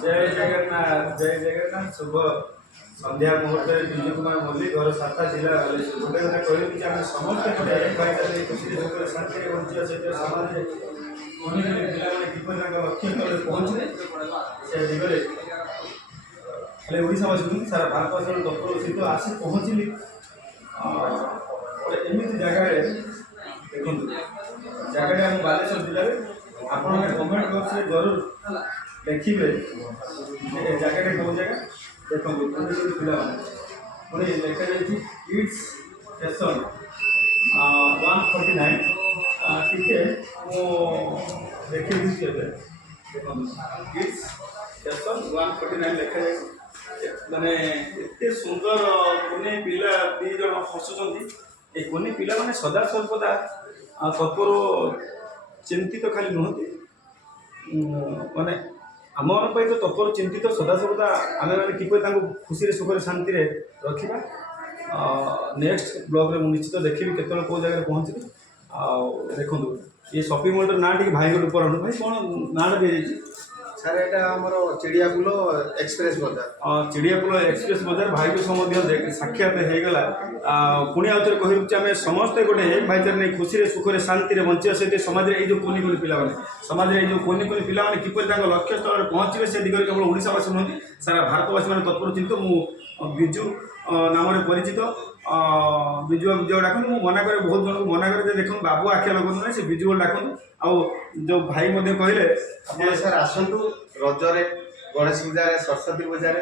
जय जगन्नाथ जय जगन्नाथ शुभ संध्या मुहूर्त विजय कुमार मल्लिक घर साता जिला गोटे गोटे कहली आम समस्त भाई खुशी शांति बंचिया सहित समाज पाने किपर लक्ष्य स्थल पहुँचे से दिगरे खाली ओडावासी सारा भारत दफ्तर सहित आसी पहुँचली एमती जगह देखो जगह आम बालेश्वर जिले में आप कमेंट बॉक्स में जरूर देखिए जगह कौन जगह देखो पिला पुणी लिखा जाइए किड्स फैशन 149 टिके देखिए देखो किड्स फैशन 149 लिखा जाए माने एते सुंदर कुनी पिला दी जन हसुचंती ए कुनी पिला माने सदा सर्वदा तत्पर चिंतित खाली नुहति माने आम तो तत्पर चिंतित सदा सर्वदा आम मैंने किपर खुशी सुख शांति रखा नेक्स्ट ब्लॉग रे निश्चित देखी केत कौ जगह पहुँचली देखो ये शॉपिंग मॉल ना भाई ऊपर भाई कौन नाटा दी जाइए सर यहाँ चिड़ियापुल एक्सप्रेस बजार चिड़ियापुल एक्सप्रेस बजार भाई को सब साक्षात होगला पुणी आउ थे कह आम समस्ते गोटे एक भाईचार नहीं खुशी सुखरे शांति बंचा सहित समाज में जो कोनी कोनी पिला समाज में जो कोनी कोनी पिला किपर लक्ष्य स्थल पहुँचे से दिगरे केवल ओडावासी नुहति सारा भारतवासी मैंने तत्पर चिंतित मु बिजु नाम परिचित बिजु विजय डाक मना करे बहुत जन को मना करे देखो बाबू आखिया लगन से बिजु डाकू आ जो भाई कहले सर आसतु रजरे गणेश पूजा सरस्वती पूजा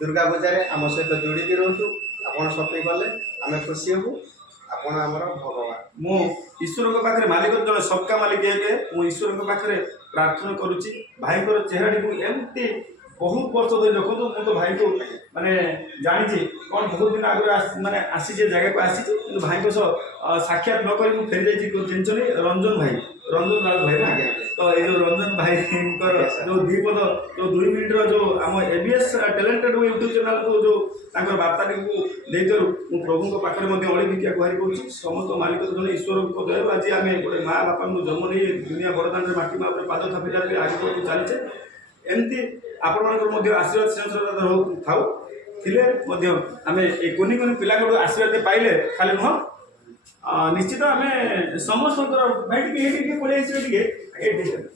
दुर्गा पूजा आम सहित जोड़ी रोतु आप शॉपिंग कले आम खुशी हूँ आपण आमर भगवान मु ईश्वर के पाखे मालिक जन सबका मालिक एक मु ईश्वर के पाखे प्रार्थना करुच्ची भाई चेहरा को एमती बहुत वर्ष धरी देखो मुझे तो भाई को माने जानी कौन बहुत दिन आगे माने आसी जगह को आसी भाई को साक्षात न कर फेरी जाइए रंजन भाई रंजन लाल भाई ना तो ये जो रंजन भाई जो द्विपद जो 2 मिनिट्र जो आम एबीएस टैलेंटेड यूट्यूब चैनल को जो वार्ता को देवु प्रभु पाखे अड़ी भिक्षा गुहारी कर समस्त मालिक जन ईश्वर को दया आज आम गोटे माँ बापा जन्म नहीं दुनिया बड़दान माटी माँ पाद थापी आगे चलचे एमती आपण आशीर्वाद स्नेह थाऊ थिले आम कोनी कोनी पिला आशीर्वाद पाइले खाली नुह निश्चित आम समस्त भाई टे पड़े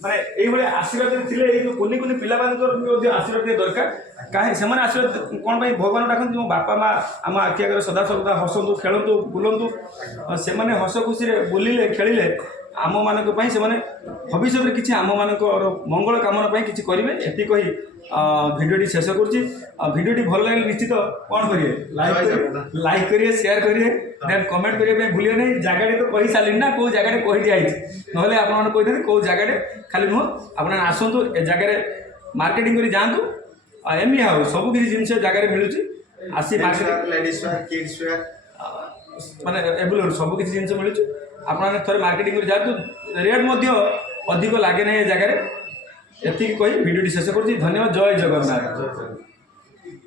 माने ये आशीर्वाद थिले जो कोनी कोनी पिला आशीर्वाद दरकार कहीं से आशीर्वाद कौन भगवान डाकती मो बापा माँ आम आखि आगे सदा सर्वदा हसतु खेलतु बुलतु से हस खुशी बुलिले खेलिले आम मानक से भविष्य में किसी आम मान मंगल कामना किसी करेंगे ये कही भिडियोटी शेष करुँची भल लगे निश्चित कौन करेंगे लाइक करिए शेयर करिए देन कमेंट करिए भूलिए नहीं जगह तो कही सारे ना कौ जगह कही दिखाई ना आपने कहते कौ जगह खाली नुह आप आसतु ए जगह मार्केटिंग कर जातु एम हाउ सब किसी जिन जगह मिलूँ आसी माने एवलेबल सब किसी जिन मिलूँ आपने थे मार्केटिंग कर जातु रेट अधिक लगे ना ये जगह ये कही भिडियोटी शेष कर धन्यवाद जय जगन्नाथ।